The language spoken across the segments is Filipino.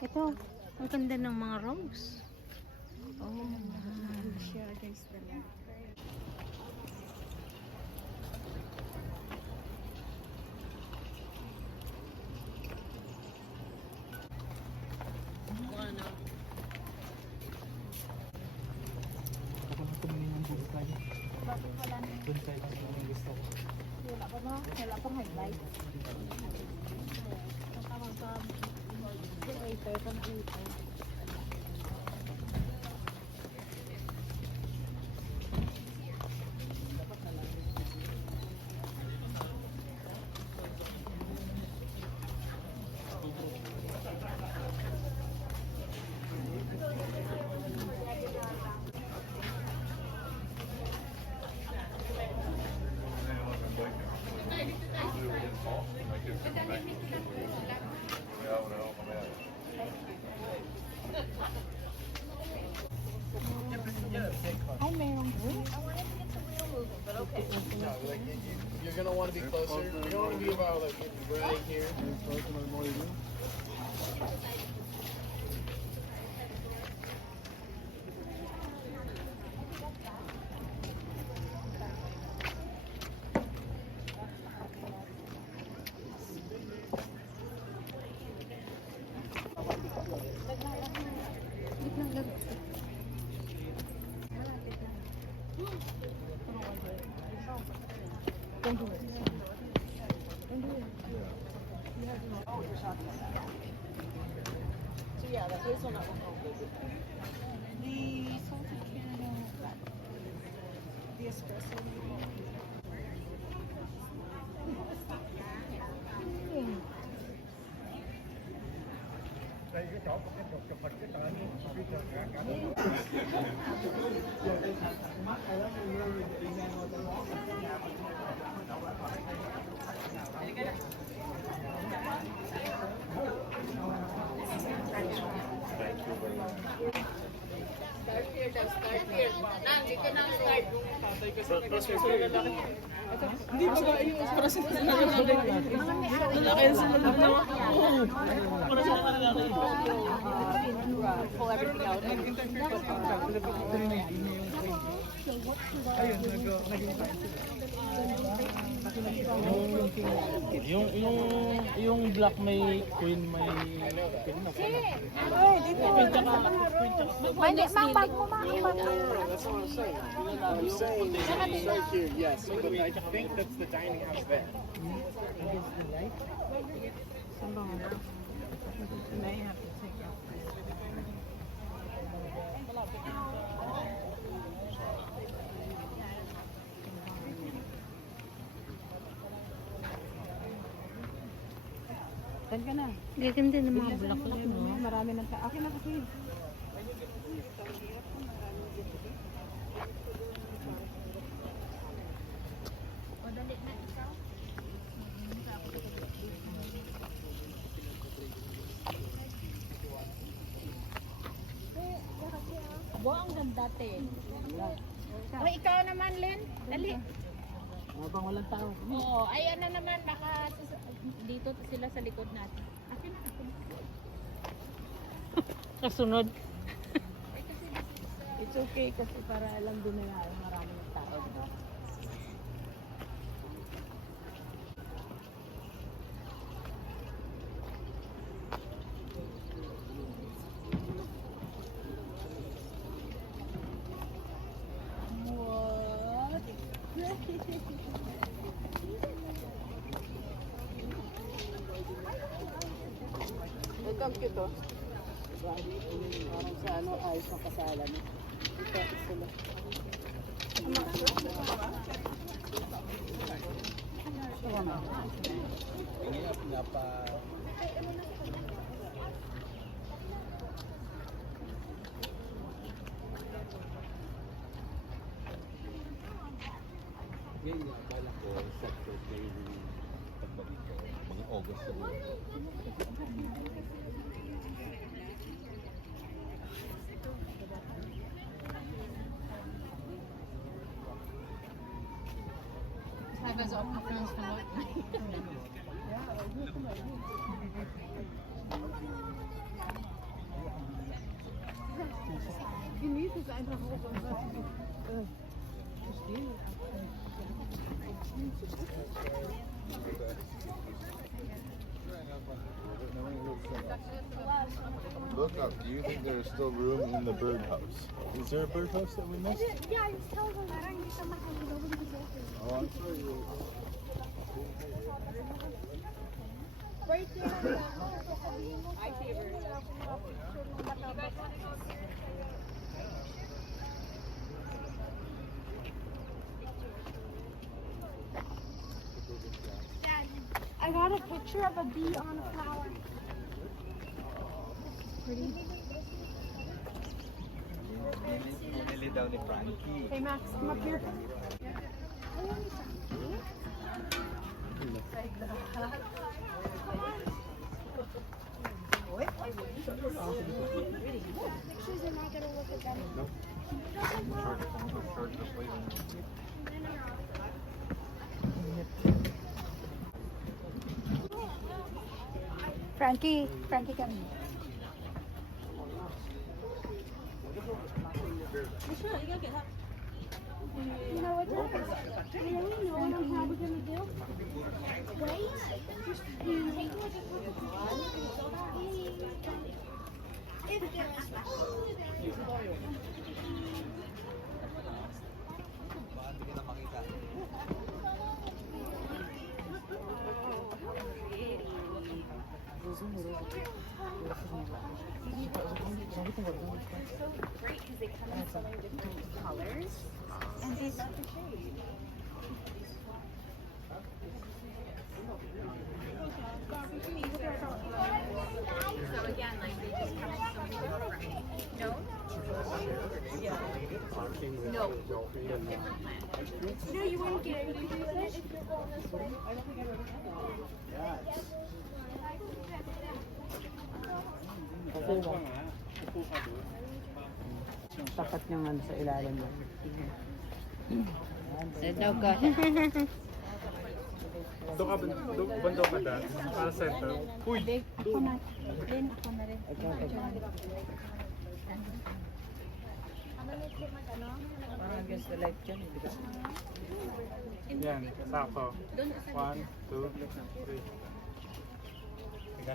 Ito, ang ganda ng mga rose. Oh, Siya against the light. Na. Bakit wala na? Doon tayo lang yung gusto ko. Wala pa ba? Wala pang highlight. Ang tawag sa creator, sa creator. No, like you, you, you're gonna want to be closer. You're gonna want to be about like right here. The espresso maybe. Hindi ba ba yung present na lang yung lalaki? Lalaki yung sila lang naman. Oo. Para sa mga lalaki. Pull everything out. Nag-interfere kasi yung tao. Ito na yan. Yun yung frame. Ayun, nag- naging yung yung yung black may queen may queen mo Ay, dito. queen tsaka queen tsaka Mali, mang bag mo, mo. That's what I'm saying. I'm saying it's right here, yes. But I think that's the dining house there. against the light may have to take out Saan ka na? gaganda ng mga bulaklak, no? Marami ng ta. Akin na kasi. Bo, ang ganda, te. O, ikaw naman, Len. Dali. habang walang tao Oo, ay ano naman, naka, dito sila sa likod natin. Akin na, akin na. Kasunod. It's okay kasi para alam din na nga maraming tao. diba? What? Ito ang cute oh. Parang sa ano, ayos ng kasalan. Ito, sila. Yan nga, akala ko sa yung pagbalik ko, mga August na yun. Teilweise auch noch von Leuten. ja, aber hier, guck mal, hier. Genieß es einfach hoch und was äh, verstehen und Look up. Do you think there's still room in the birdhouse? Is there a birdhouse that we missed? Yeah, I was telling them that hindi ka makalulog ng bigote. Oh, I'm sure you. Right there. sasabihin mo sa- Dad, I got a picture of a bee on a flower. Pretty. Bumili daw ni Frankie. Hey Max, come up here. Pictures are not gonna look at them. Frankie, Frankie, come here. You know what? Probably gonna do. Wait. If there's doesn't really so great because they come in so many different colors and they love the shade. No? No. You wouldn't get it. I don't think I've ever had that. Yeah. Way. Tapat niyang ano sa ilalim mo. Doon ka, doon, bando ka dad. Para center. Uy! Ako na. Then, ako na rin. Parang against the light dyan, di ba? Yan, sakto. One, two, three. Teka.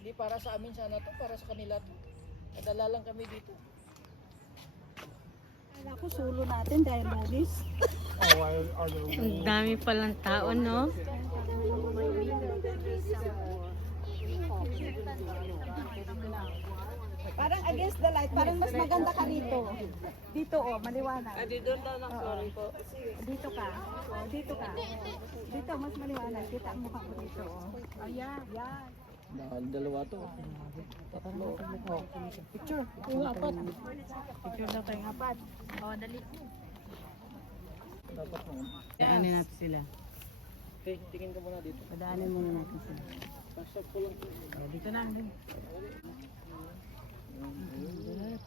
Hindi para sa amin sana to, para sa kanila to. Nadala lang kami dito. Kala ko sulo natin dahil the Ang dami palang tao, no? Parang against the light, parang mas maganda ka rito. Dito oh, maliwanag. Ah, dito daw lang, sorry po. Dito ka. Oh, dito ka. Dito mas maliwanag. Kita ang mukha mo dito oh. Ayan, yan. Dahil dalawa to. Tatlo. Oh. Picture. Yung apat. Picture daw tayong apat. Oh, dali. Dapat mo. Daanin natin sila. Okay, tingin ka muna dito. Padaanin muna natin sila. Pasok ko lang. Dito na.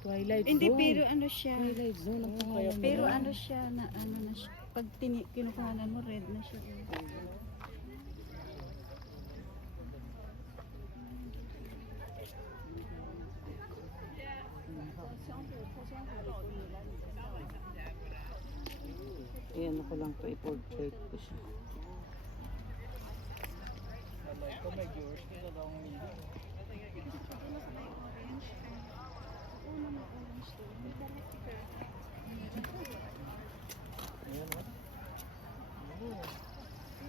Twilight Hindi, Zone. pero ano siya. Twilight Zone ang Pero ano siya na ano na siya. Pag kinukuhanan mo, red na siya. Ayan ako lang to, i-portrait ko siya. Ito may viewers dito daw ang hindi. Ayan, oh.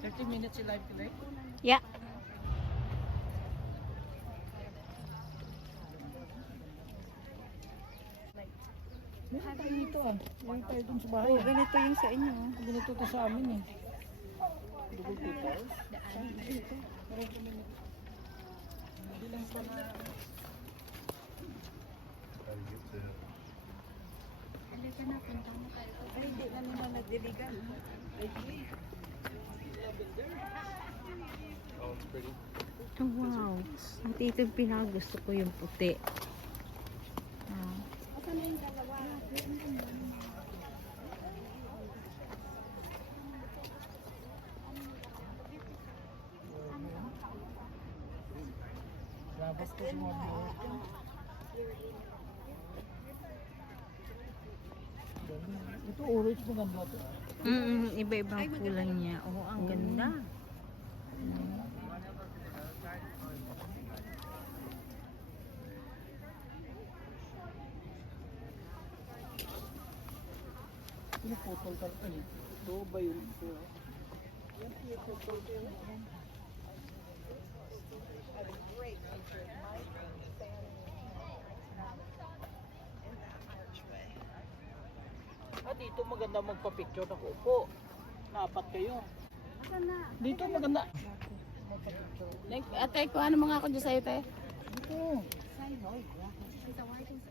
30 minutes si live today. Yeah. Meron tayo dito ah. Meron tayo dun sa bahay. Oh, ganito yung sa inyo. oh. Ganito to sa amin eh. Dugod dito. Ay, hindi na naman nagdiligan. Oh, it's pretty. Oh, wow. At ito yung pinakagusto ko yung puti. Ah. Asan na yung dalawa? Ito orange maganda to. Mm, iba-ibang kulay niya. Oh, ang ganda. Ano putol ka rin? Ito ba yun? Ito. Had a great picture of Mike and Sammy in that archway. Ah, dito maganda magpa-picture ako. Upo. Napat kayo. Na? Dito maganda. Like, ate, kuha mo nga ako dyan sa'yo, te. Dito. Say no, gracias.